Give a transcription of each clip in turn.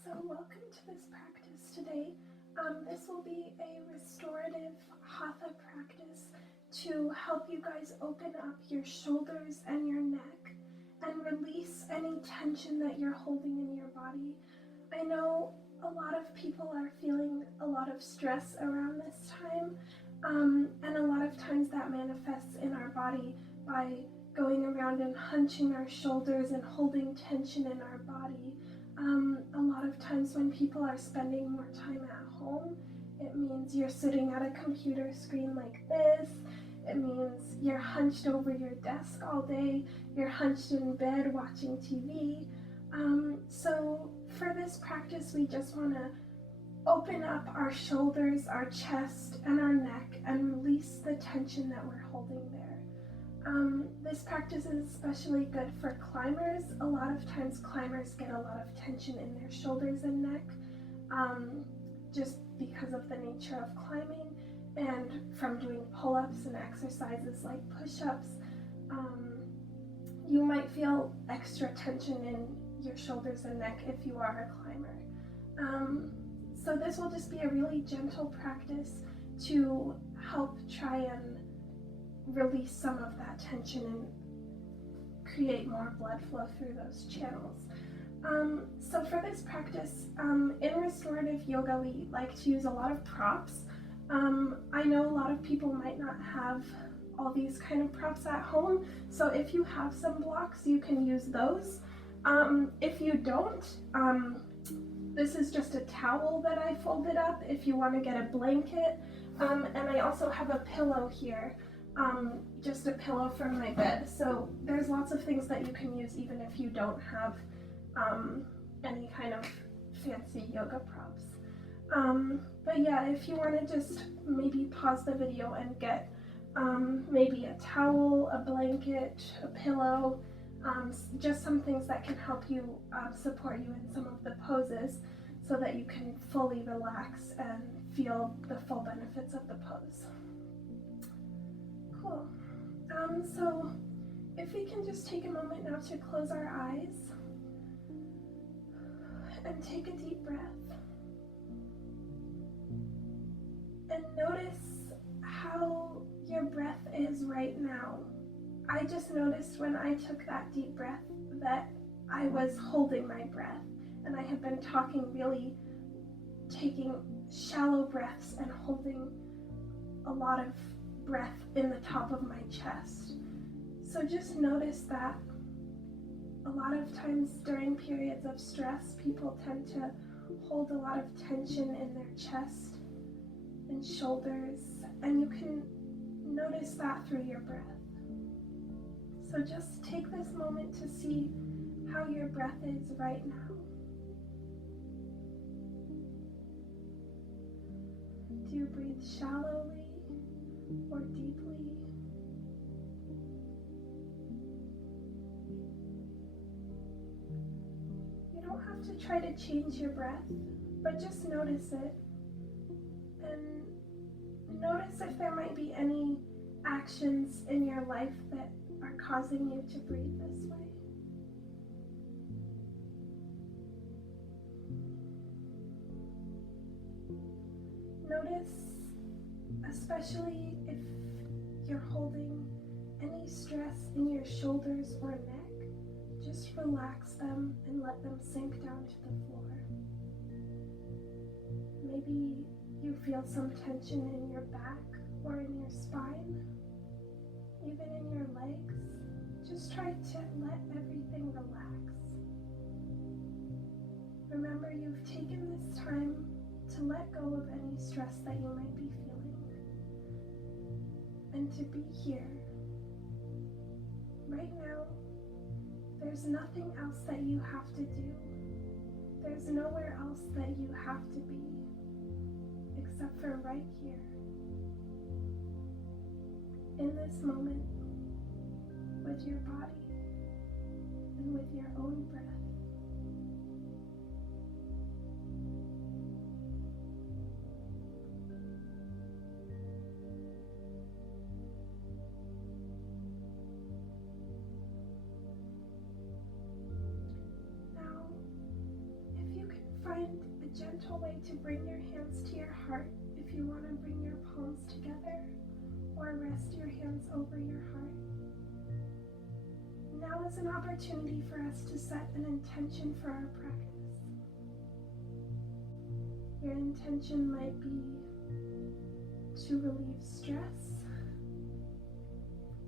So welcome to this practice today. This will be a restorative Hatha practice to help you guys open up your shoulders and your neck and release any tension that you're holding in your body. I know a lot of people are feeling a lot of stress around this time, and a lot of times that manifests in our body by going around and hunching our shoulders and holding tension in our body. A lot of times when people are spending more time at home, it means you're sitting at a computer screen like this. It means you're hunched over your desk all day. You're hunched in bed watching TV. So for this practice, we just want to open up our shoulders, our chest, and our neck and release the tension that we're holding there. This practice is especially good for climbers. A lot of times climbers get a lot of tension in their shoulders and neck, just because of the nature of climbing and from doing pull-ups and exercises like push-ups. You might feel extra tension in your shoulders and neck if you are a climber. So this will just be a really gentle practice to help try and release some of that tension and create more blood flow through those channels. So for this practice, in restorative yoga, we like to use a lot of props. I know a lot of people might not have all these kind of props at home, so if you have some blocks, you can use those. If you don't, this is just a towel that I folded up if you want to get a blanket, and I also have a pillow here. Just a pillow from my bed. So there's lots of things that you can use even if you don't have any kind of fancy yoga props. But yeah, if you want to just maybe pause the video and get maybe a towel, a blanket, a pillow, just some things that can help you support you in some of the poses so that you can fully relax and feel the full benefits of the pose. Cool. So if we can just take a moment now to close our eyes and take a deep breath and notice how your breath is right now. I just noticed when I took that deep breath that I was holding my breath, and I have been really taking shallow breaths and holding a lot of breath in the top of my chest. So just notice that a lot of times during periods of stress, people tend to hold a lot of tension in their chest and shoulders, and you can notice that through your breath. So just take this moment to see how your breath is right now. Do you breathe shallowly or deeply? You don't have to try to change your breath, but just notice it. And notice if there might be any actions in your life that are causing you to breathe this way. Notice, especially if you're holding any stress in your shoulders or neck, just relax them and let them sink down to the floor. Maybe you feel some tension in your back or in your spine, even in your legs. Just try to let everything relax. Remember, you've taken this time to let go of any stress that you might be feeling and to be here. Right now, there's nothing else that you have to do. There's nowhere else that you have to be except for right here. In this moment, with your body and with your own breath. Now, if you can find a gentle way to bring your hands to your heart if you want to bring your palms together, or rest your hands over your heart. Now is an opportunity for us to set an intention for our practice. Your intention might be to relieve stress.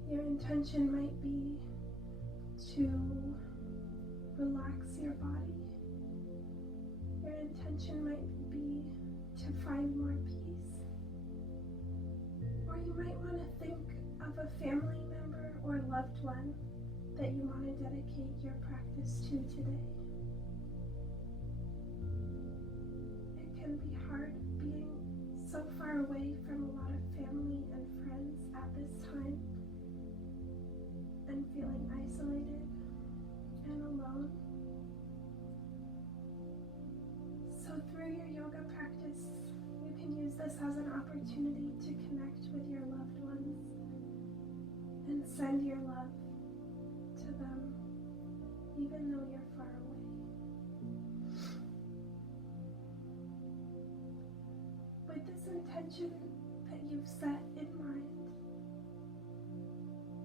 Your intention might be to relax your body. Your intention might be to find more peace. Or you might want to think of a family member or loved one that you want to dedicate your practice to today. It can be hard being so far away from a lot of family and friends at this time and feeling isolated and alone. So through your yoga practice, you can use this as an opportunity to connect with your loved ones and send your love to them, even though you're far away. With this intention that you've set in mind,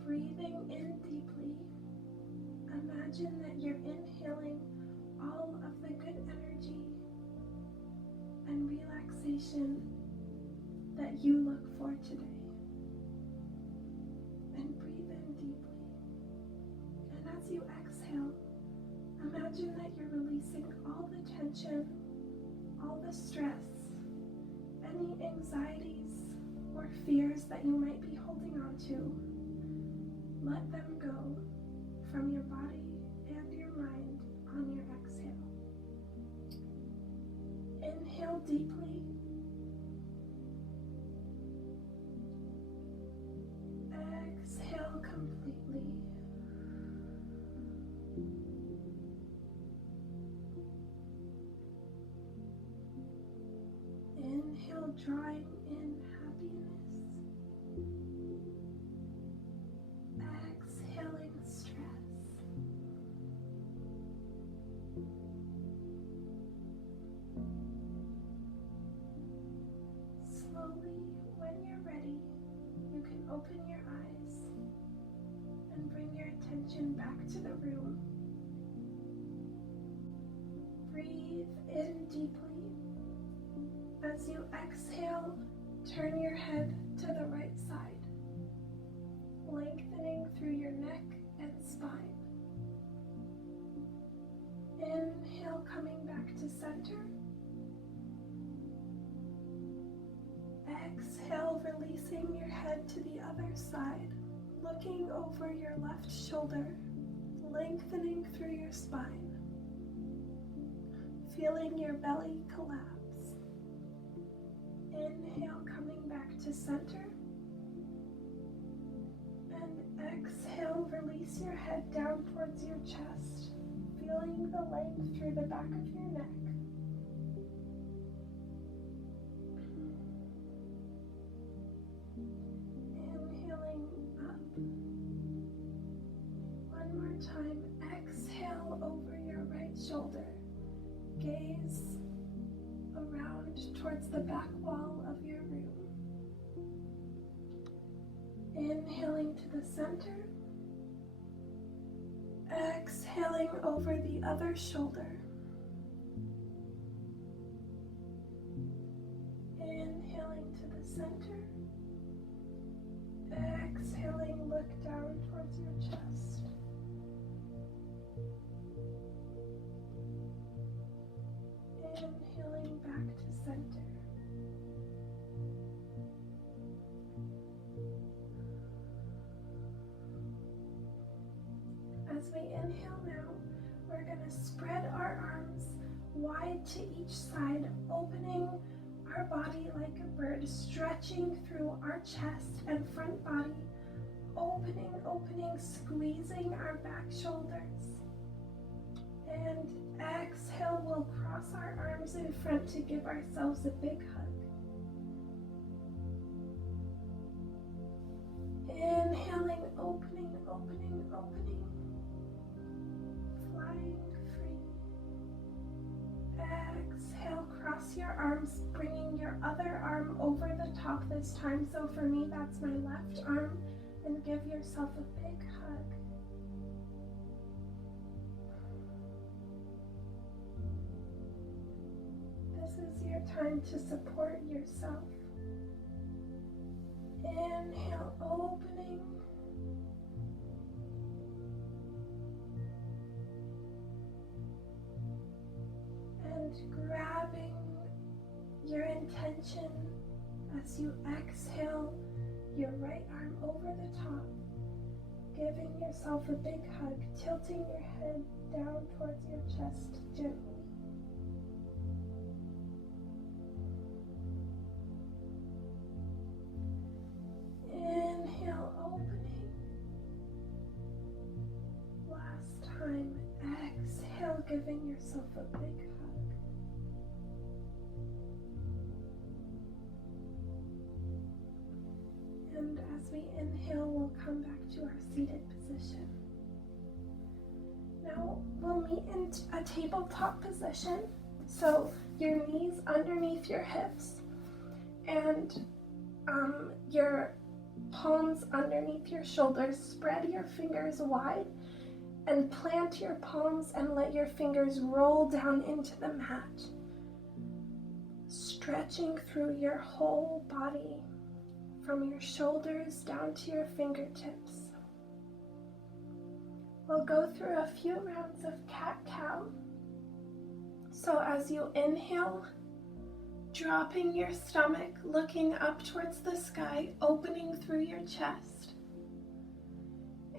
breathing in deeply, imagine that you're inhaling all of the good energy and relaxation that you look for today. And breathe in deeply. And as you exhale, imagine that you're releasing all the tension, all the stress, any anxieties or fears that you might be holding on to. Let them go from your body and your mind on your exhale. Inhale deeply. Exhale completely. Inhale, drawing in happiness. Exhaling stress. Slowly, when you're ready, you can open your eyes and bring your attention back to the room. Breathe in deeply. As you exhale, turn your head to the right side, lengthening through your neck and spine. Inhale, coming back to center. Exhale, releasing your head to the other side, looking over your left shoulder, lengthening through your spine, feeling your belly collapse. Inhale, coming back to center. And exhale, release your head down towards your chest, feeling the length through the back of your neck. Inhaling up. One more time. Exhale over your right shoulder. Gaze around towards the back wall of your room. Inhaling to the center. Exhaling over the other shoulder. Inhaling to the center. Exhaling, look down towards your chest. Inhaling back to center. As we inhale now, we're going to spread our arms wide to each side, opening our body like a bird, stretching through our chest and front body, opening, squeezing our back shoulders. And exhale, we'll cross our arms in front to give ourselves a big hug. Inhaling, opening. Flying free. your arms, bringing your other arm over the top this time. So for me, that's my left arm, and give yourself a big hug. This is your time to support yourself. Inhale, opening. And grabbing your intention as you exhale your right arm over the top, giving yourself a big hug, tilting your head down towards your chest gently. Inhale, opening. Last time, exhale, giving yourself a big hug. And as we inhale, we'll come back to our seated position. Now we'll meet in a tabletop position. So your knees underneath your hips and your palms underneath your shoulders. Spread your fingers wide and plant your palms and let your fingers roll down into the mat, stretching through your whole body from your shoulders down to your fingertips. We'll go through a few rounds of cat-cow. So as you inhale, dropping your stomach, looking up towards the sky, opening through your chest.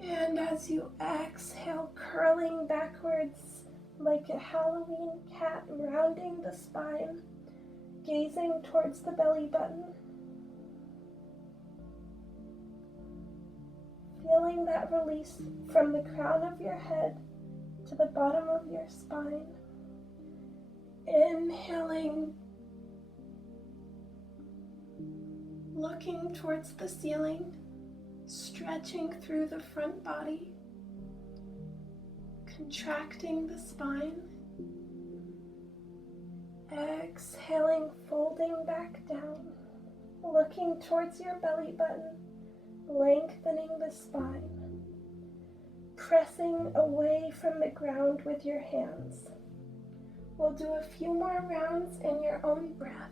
And as you exhale, curling backwards like a Halloween cat, rounding the spine, gazing towards the belly button. Feeling that release from the crown of your head to the bottom of your spine. Inhaling, looking towards the ceiling, stretching through the front body, contracting the spine. Exhaling, folding back down, looking towards your belly button, lengthening the spine, pressing away from the ground with your hands. We'll do a few more rounds in your own breath.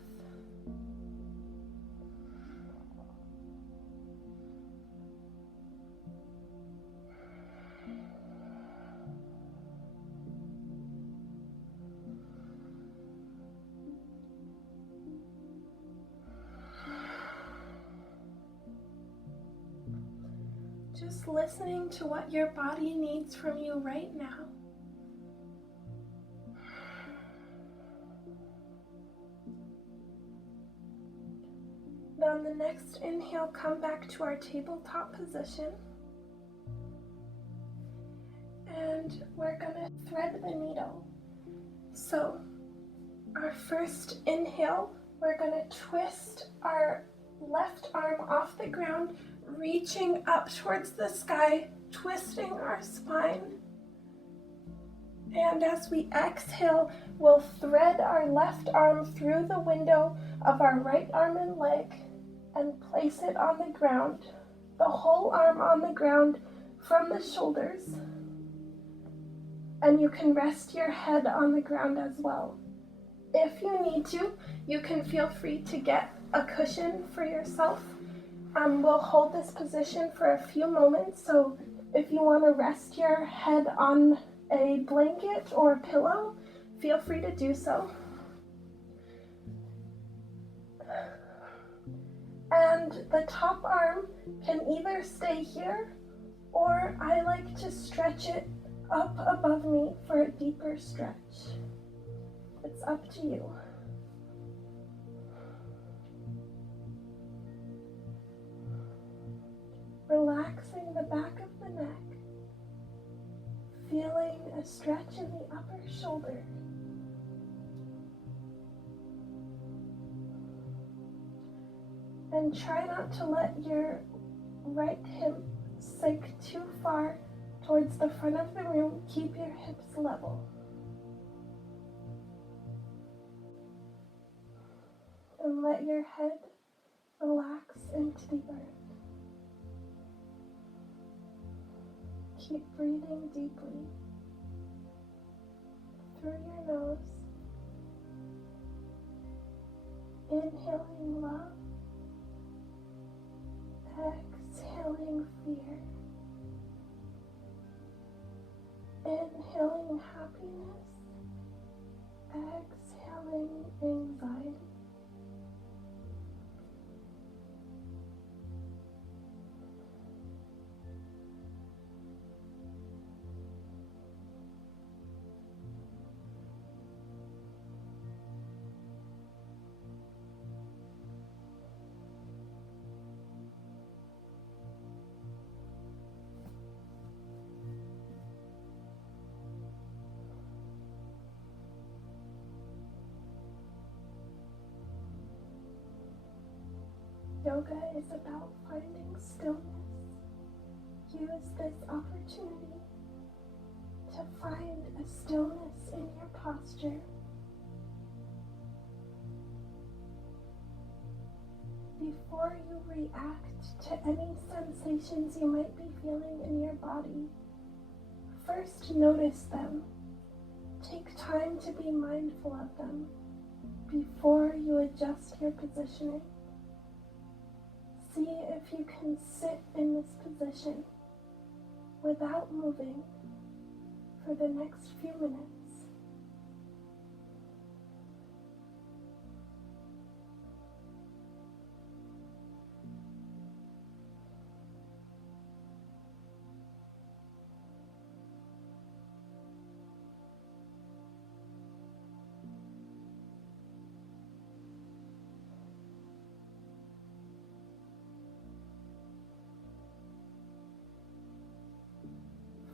Just listening to what your body needs from you right now. And on the next inhale, come back to our tabletop position. And we're gonna thread the needle. So our first inhale, we're gonna twist our left arm off the ground, reaching up towards the sky, twisting our spine. And as we exhale, we'll thread our left arm through the window of our right arm and leg and place it on the ground, the whole arm on the ground from the shoulders. And you can rest your head on the ground as well. If you need to, you can feel free to get a cushion for yourself. We'll hold this position for a few moments, so if you want to rest your head on a blanket or a pillow, feel free to do so. And the top arm can either stay here, or I like to stretch it up above me for a deeper stretch. It's up to you. Relaxing the back of the neck, feeling a stretch in the upper shoulder. And try not to let your right hip sink too far towards the front of the room. Keep your hips level. and let your head relax into the earth. Keep breathing deeply through your nose, inhaling love, exhaling fear, inhaling happiness, exhaling anxiety. Yoga is about finding stillness. Use this opportunity to find a stillness in your posture. Before you react to any sensations you might be feeling in your body, first notice them. Take time to be mindful of them before you adjust your positioning. See if you can sit in this position without moving for the next few minutes.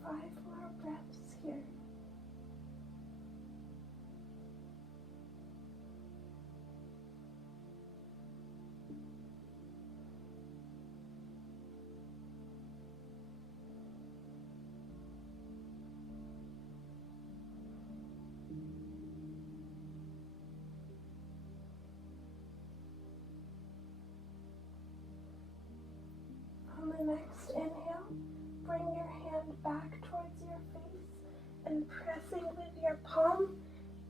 Five more breaths here. On the next inhale, bring your hand back towards your face and pressing with your palm,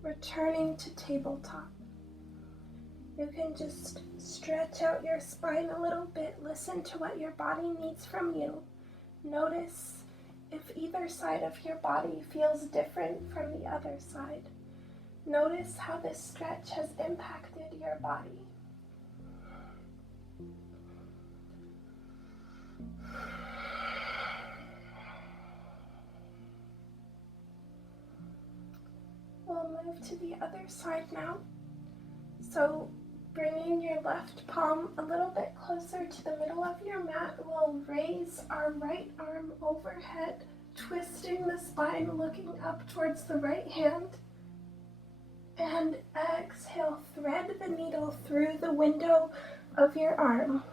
returning to tabletop. You can just stretch out your spine a little bit, listen to what your body needs from you. Notice if either side of your body feels different from the other side. Notice how this stretch has impacted your body. We'll move to the other side now. So bringing your left palm a little bit closer to the middle of your mat, we'll raise our right arm overhead, twisting the spine, looking up towards the right hand. And exhale, thread the needle through the window of your arm.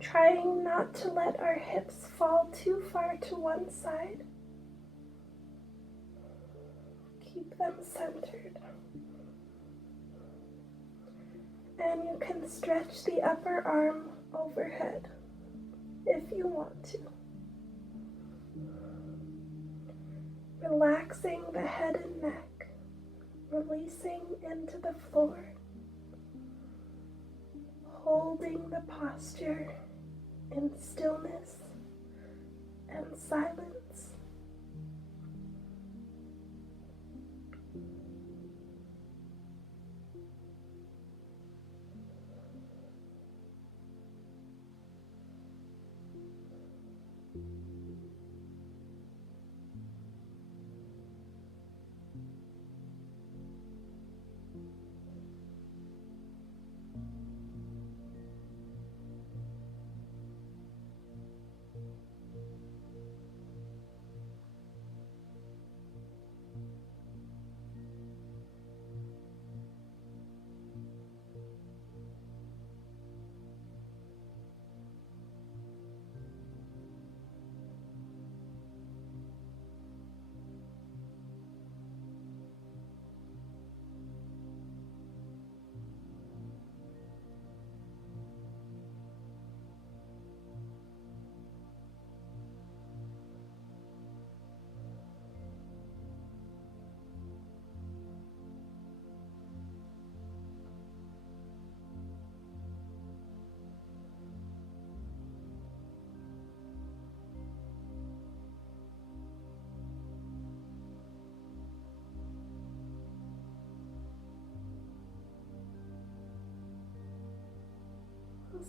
Trying not to let our hips fall too far to one side. Keep them centered. And you can stretch the upper arm overhead if you want to. Relaxing the head and neck, releasing into the floor, holding the posture in stillness and silence.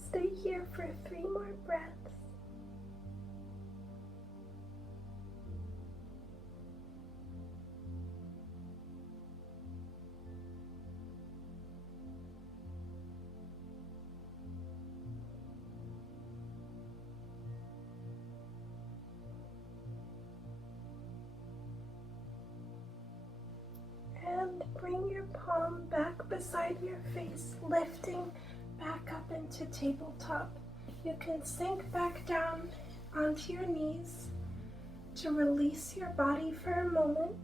stay here for 3 more breaths. And bring your palm back beside your face, lifting back up into tabletop. You can sink back down onto your knees to release your body for a moment.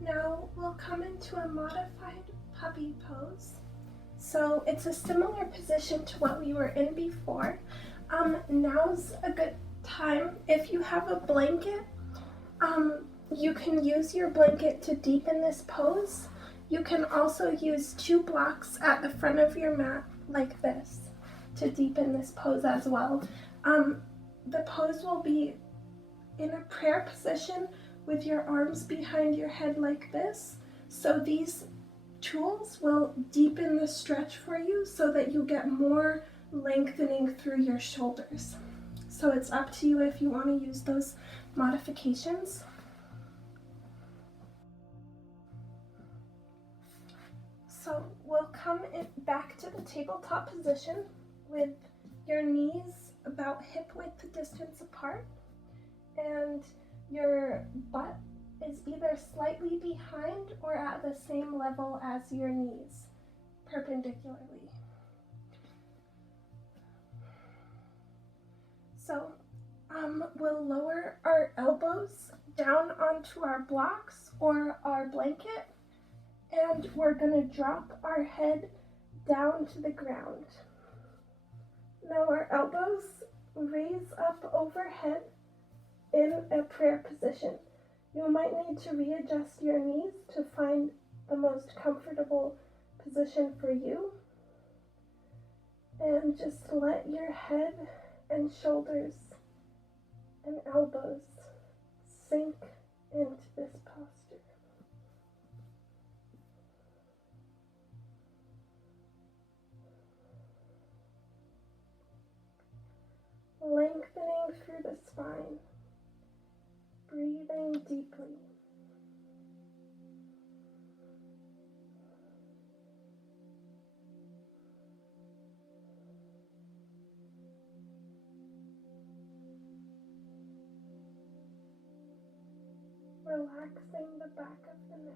Now we'll come into a modified puppy pose. So it's a similar position to what we were in before. Now's a good time. If you have a blanket, you can use your blanket to deepen this pose. You can also use 2 blocks at the front of your mat like this to deepen this pose as well. The pose will be in a prayer position with your arms behind your head like this. So these tools will deepen the stretch for you so that you get more lengthening through your shoulders. So it's up to you if you want to use those modifications. So we'll come back to the tabletop position with your knees about hip width distance apart, and your butt is either slightly behind or at the same level as your knees, perpendicularly. So we'll lower our elbows down onto our blocks or our blanket, and we're going to drop our head down to the ground. Now our elbows raise up overhead in a prayer position. You might need to readjust your knees to find the most comfortable position for you. And just let your head and shoulders and elbows sink into this posture. Lengthening through the spine, breathing deeply. Relaxing the back of the neck.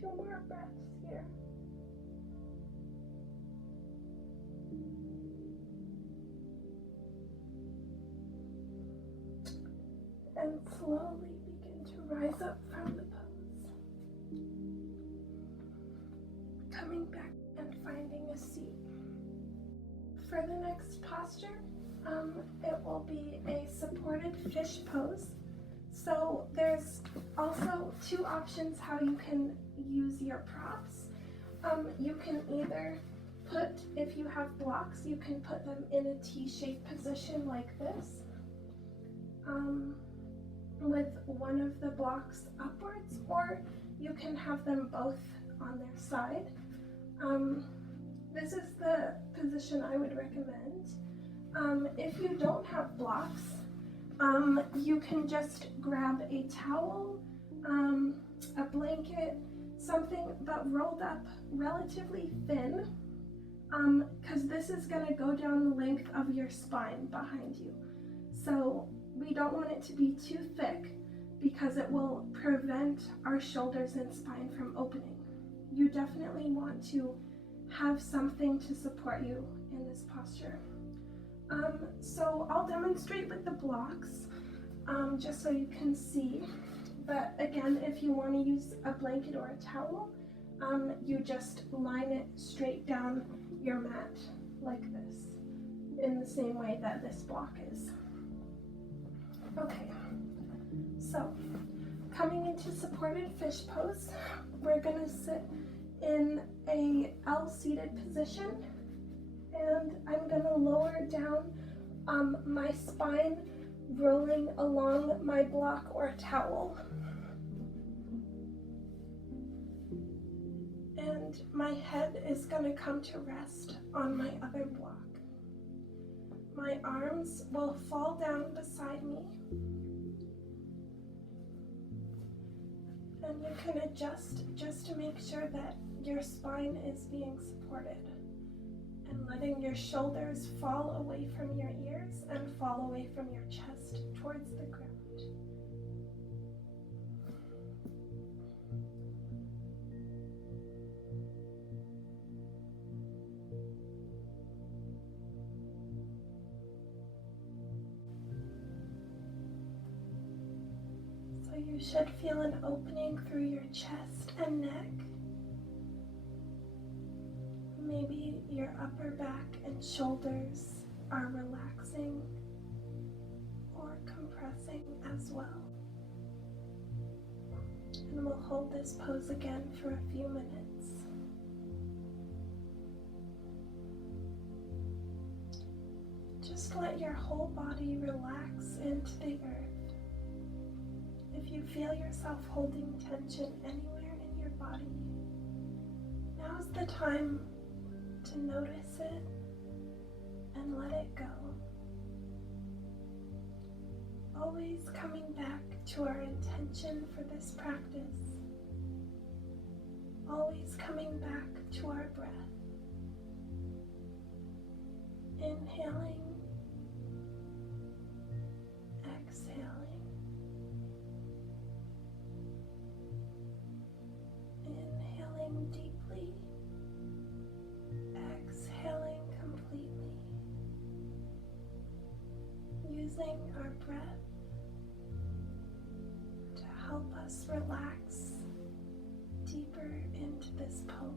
Two more breaths here. And slowly begin to rise up from the pose. Coming back and finding a seat. For the next posture, it will be a supported fish pose. So there's also 2 options how you can use your props. You can either put, if you have blocks, you can put them in a T-shaped position like this, with one of the blocks upwards, or you can have them both on their side. position I would recommend. If you don't have blocks, you can just grab a towel, a blanket, something but rolled up relatively thin, because this is going to go down the length of your spine behind you. So we don't want it to be too thick because it will prevent our shoulders and spine from opening. You definitely want to have something to support you in this posture. So I'll demonstrate with the blocks, just so you can see. But again, if you want to use a blanket or a towel, you just line it straight down your mat like this, in the same way that this block is. Okay, so coming into supported fish pose, we're going to sit in a L-seated position, and I'm going to lower down my spine, rolling along my block or towel. And my head is going to come to rest on my other block. My arms will fall down beside me. And you can adjust just to make sure that your spine is being supported, and letting your shoulders fall away from your ears and fall away from your chest towards the ground. So you should feel an opening through your chest and neck. Maybe your upper back and shoulders are relaxing or compressing as well. And we'll hold this pose again for a few minutes. Just let your whole body relax into the earth. If you feel yourself holding tension anywhere in your body, now's the time to notice it and let it go. Always coming back to our intention for this practice. Always coming back to our breath. Inhaling, exhaling. Inhaling deeply. Exhaling completely, using our breath to help us relax deeper into this pose.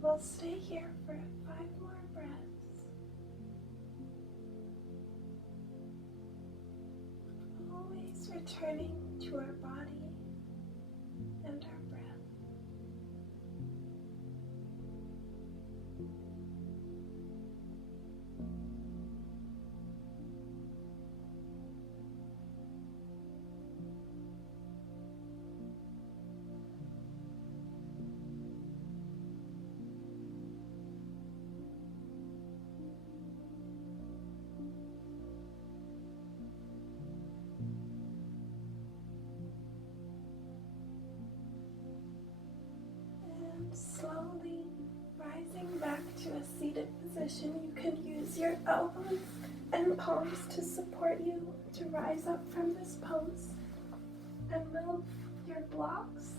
We'll stay here for 5 more breaths. Always returning to our body and our breath. Slowly rising back to a seated position, you can use your elbows and palms to support you to rise up from this pose, and move your blocks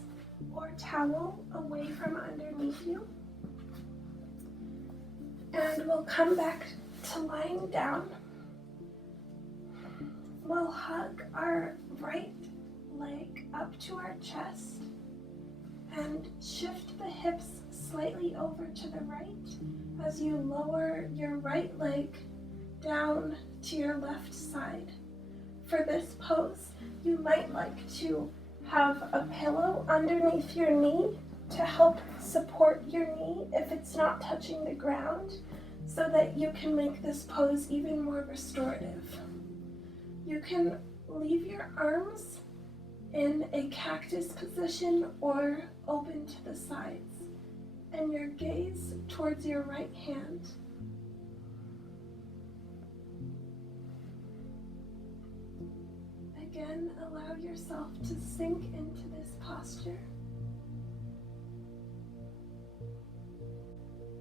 or towel away from underneath you. And we'll come back to lying down. We'll hug our right leg up to our chest and shift the hips slightly over to the right as you lower your right leg down to your left side. For this pose, you might like to have a pillow underneath your knee to help support your knee if it's not touching the ground, so that you can make this pose even more restorative. You can leave your arms in a cactus position or open to the sides, and your gaze towards your right hand. Again, allow yourself to sink into this posture,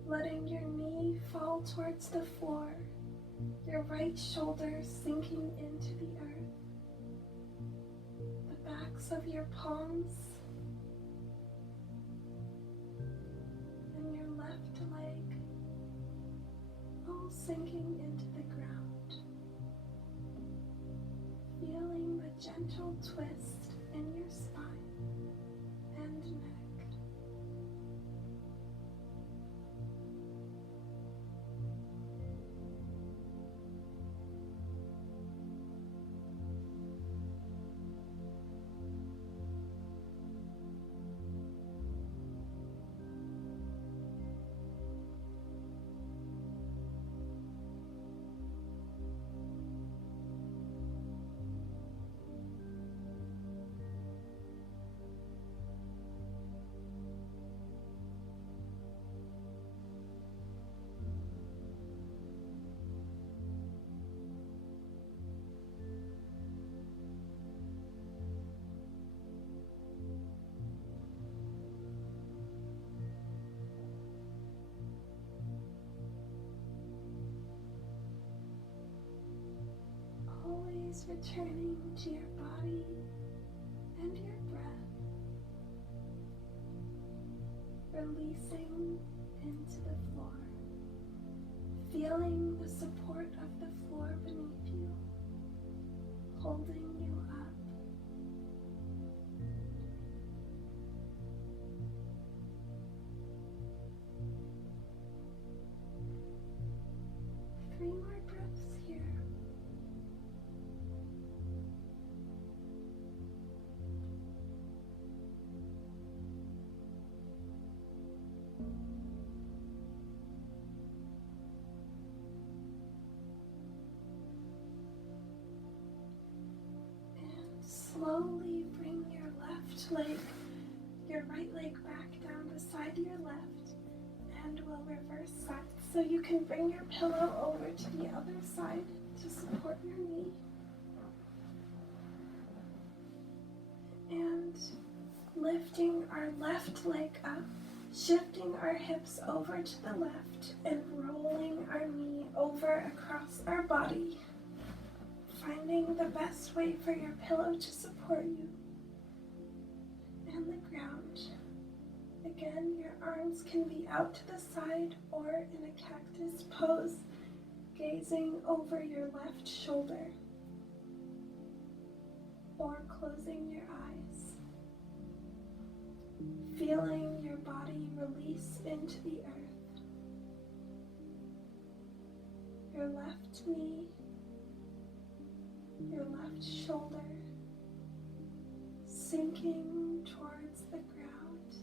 letting your knee fall towards the floor, your right shoulder sinking into the earth, the backs of your palms, and your left leg all sinking into the ground, feeling the gentle twist in your spine and neck. Always returning to your body and your breath, releasing into the floor, feeling the support of the floor beneath you, holding you up. Three more breaths here. Slowly bring your left leg, your right leg back down beside your left, and we'll reverse sides. So you can bring your pillow over to the other side to support your knee. And lifting our left leg up, shifting our hips over to the left, and rolling our knee over across our body. Finding the best way for your pillow to support you and the ground. Again, your arms can be out to the side or in a cactus pose, gazing over your left shoulder or closing your eyes. Feeling your body release into the earth. Your left knee, your left shoulder sinking towards the ground.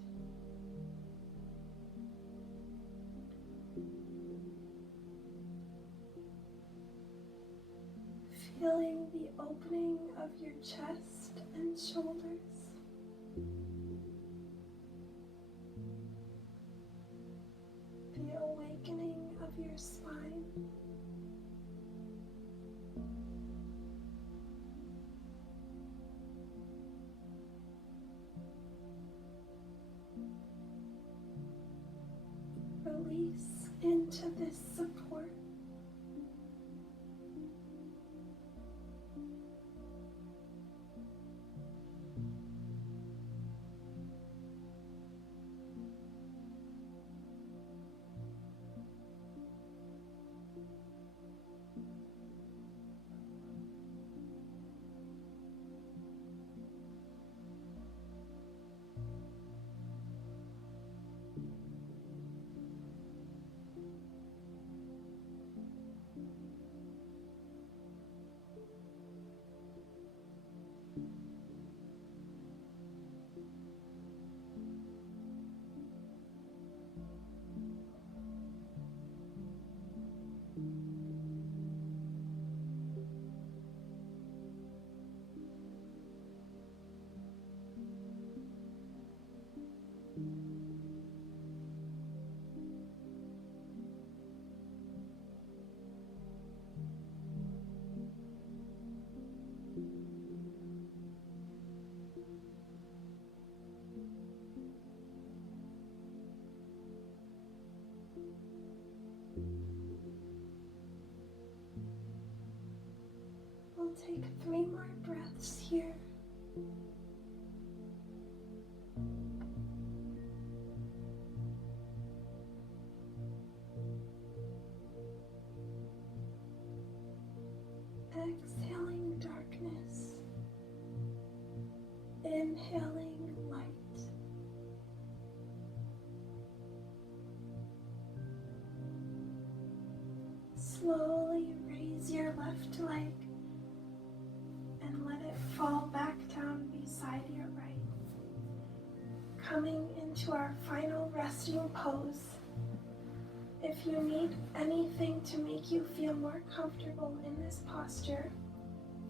Feeling the opening of your chest and shoulders. The awakening of your spine. Release into this support. We'll take 3 more breaths here. Exhaling darkness, inhaling light. Slowly raise your left leg and let it fall back down beside your right. Coming into our final resting pose. If you need anything to make you feel more comfortable in this posture,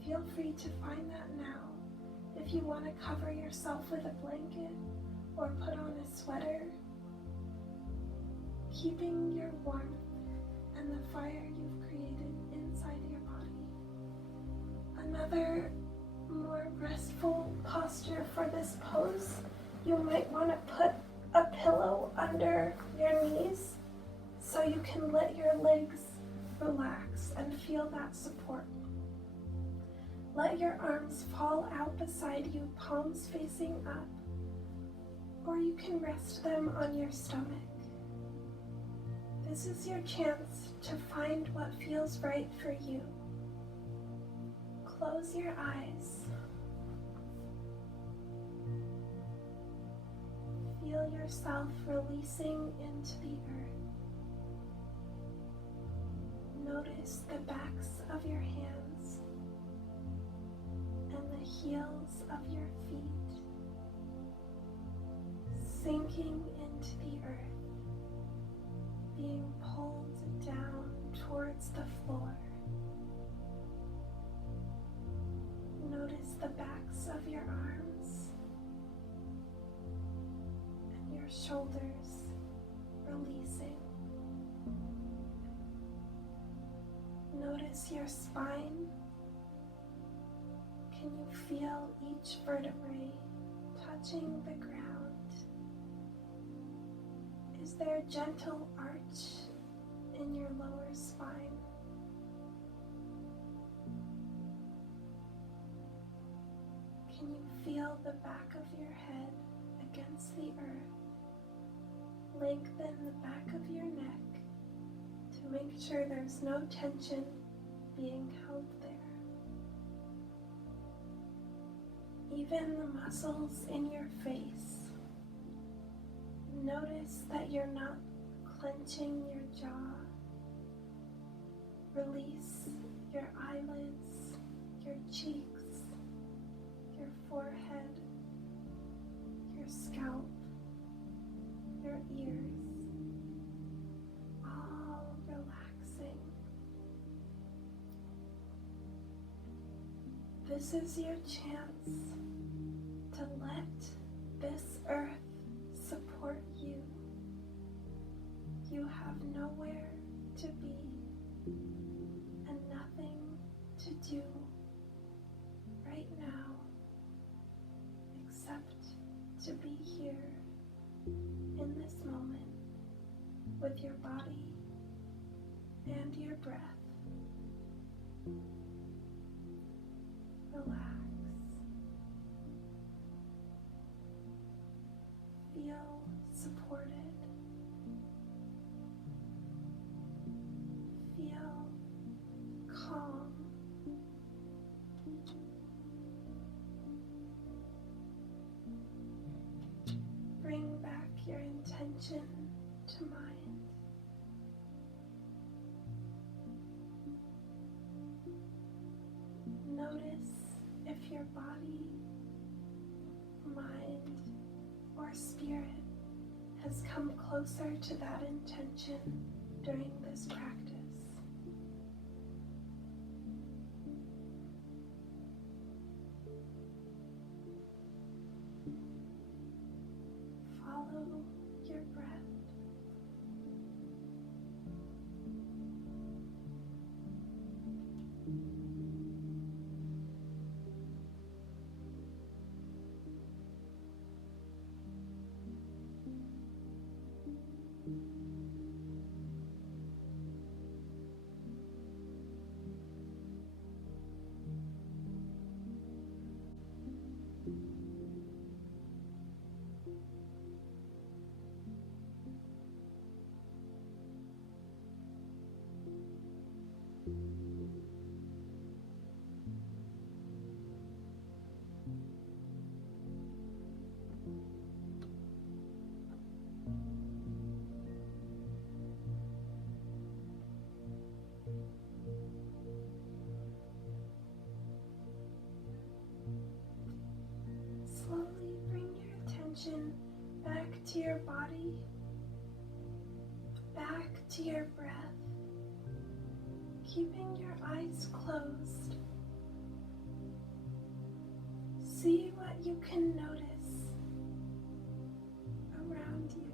feel free to find that now. If you want to cover yourself with a blanket or put on a sweater, keeping your warmth and the fire you've created inside your body. Another more restful posture for this pose, you might want to put a pillow under your knees so you can let your legs relax and feel that support. Let your arms fall out beside you, palms facing up, or you can rest them on your stomach. This is your chance to find what feels right for you. Close your eyes. Feel yourself releasing into the earth. Notice the backs of your hands and the heels of your feet sinking into the earth, being pulled down towards the floor. Notice the backs of your arms and your shoulders releasing. Notice your spine. Can you feel each vertebrae touching the ground? Is there a gentle arch in your lower spine? Can you feel the back of your head against the earth? Lengthen the back of your neck to make sure there's no tension being held there. Even the muscles in your face. Notice that you're not clenching your jaw. Release your eyelids, your cheeks, your scalp, your ears, all relaxing. This is your chance to let this earth support you. You have nowhere to be and nothing to do right now except to be here in this moment with your body and your breath. Relax. Feel supported. Feel calm. Bring back your intention to mind. Notice if your body, mind, or spirit has come closer to that intention during this practice. Follow your breath. Slowly bring your attention back to your body, back to your breath, keeping your eyes closed. See what you can notice around you.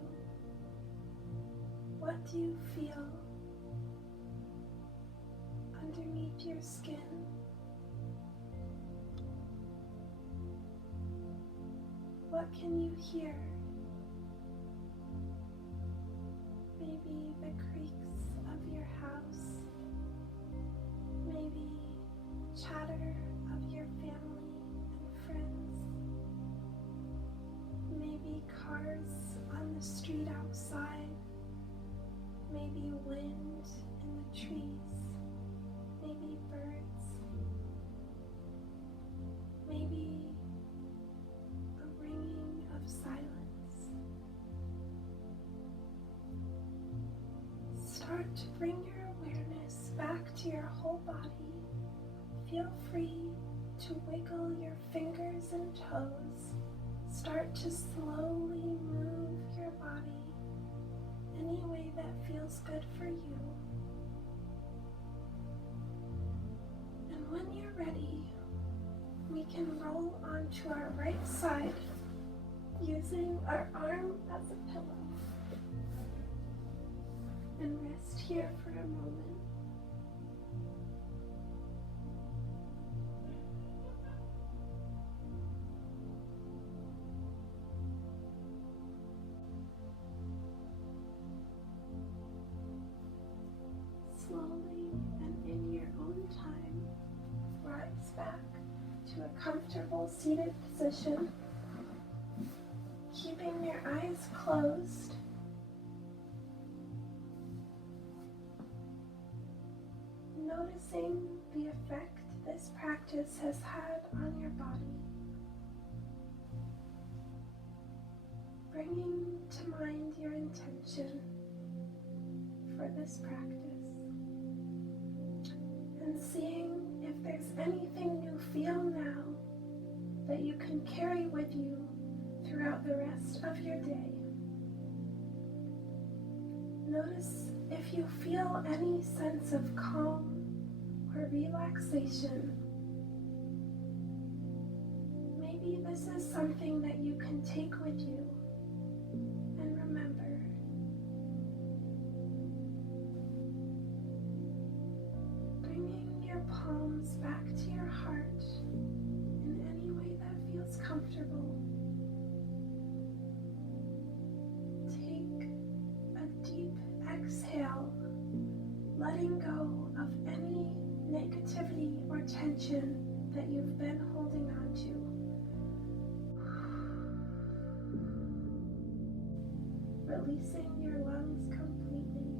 What do you feel underneath your skin? What can you hear? Maybe the creaks of your house, maybe chatter of your family and friends, maybe cars on the street outside, maybe wind in the trees, maybe birds, maybe a ringing of silence. Start to bring your awareness back to your whole body. Feel free to wiggle your fingers and toes. Start to slowly move your body any way that feels good for you. And when you're ready, we can roll onto our right side using our arm as a pillow and rest here for a moment. Slowly and in your own time, rise back to a comfortable seated position, keeping your eyes closed. Noticing the effect this practice has had on your body. Bringing to mind your intention for this practice and seeing if there's anything you feel now that you can carry with you throughout the rest of your day. Notice if you feel any sense of calm or relaxation. Maybe this is something that you can take with you and remember. Bringing your palms back to your heart in any way that feels comfortable. Take a deep exhale, letting go of any negativity or tension that you've been holding on to. Releasing your lungs completely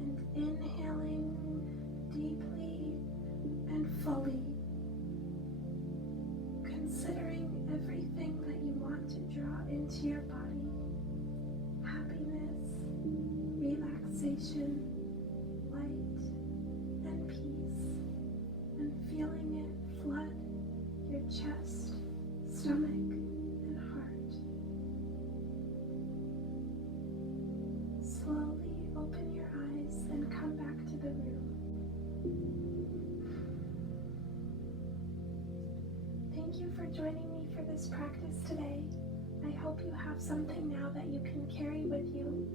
and inhaling deeply and fully, considering everything that you want to draw into your body: happiness, relaxation, light, and peace, and feeling it flood your chest, stomach, and heart. Slowly open your eyes and come back to the room. Thank you for joining me for this practice today. I hope you have something now that you can carry with you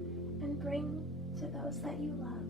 and bring to those that you love.